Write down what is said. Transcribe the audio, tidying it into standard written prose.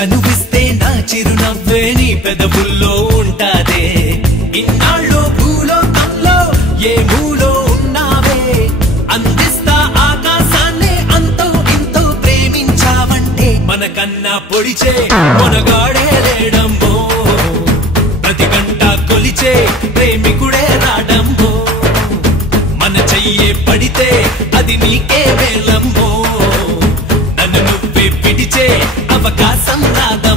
చనువిస్తే నా చిరునవ్వే నీ పెదవుల్లో ఉంటాదే ఇన్నాళ్ళు భూలోకంలో ఏ మూలో ఉన్నావే అందిస్తా ఆకాశాన్నే అంతో ఇంతో ప్రేమించావంటే మనకన్నా పొడిచే మనగాడే లేడమ్మో ప్రతి గంట కొలిచే ప్రేమికుడే రాడమ్మో మన చెయ్యే పడితే అది నీకే వేలమ్మో నన్ను నువ్వే పిడిచే అవకాశం రాదా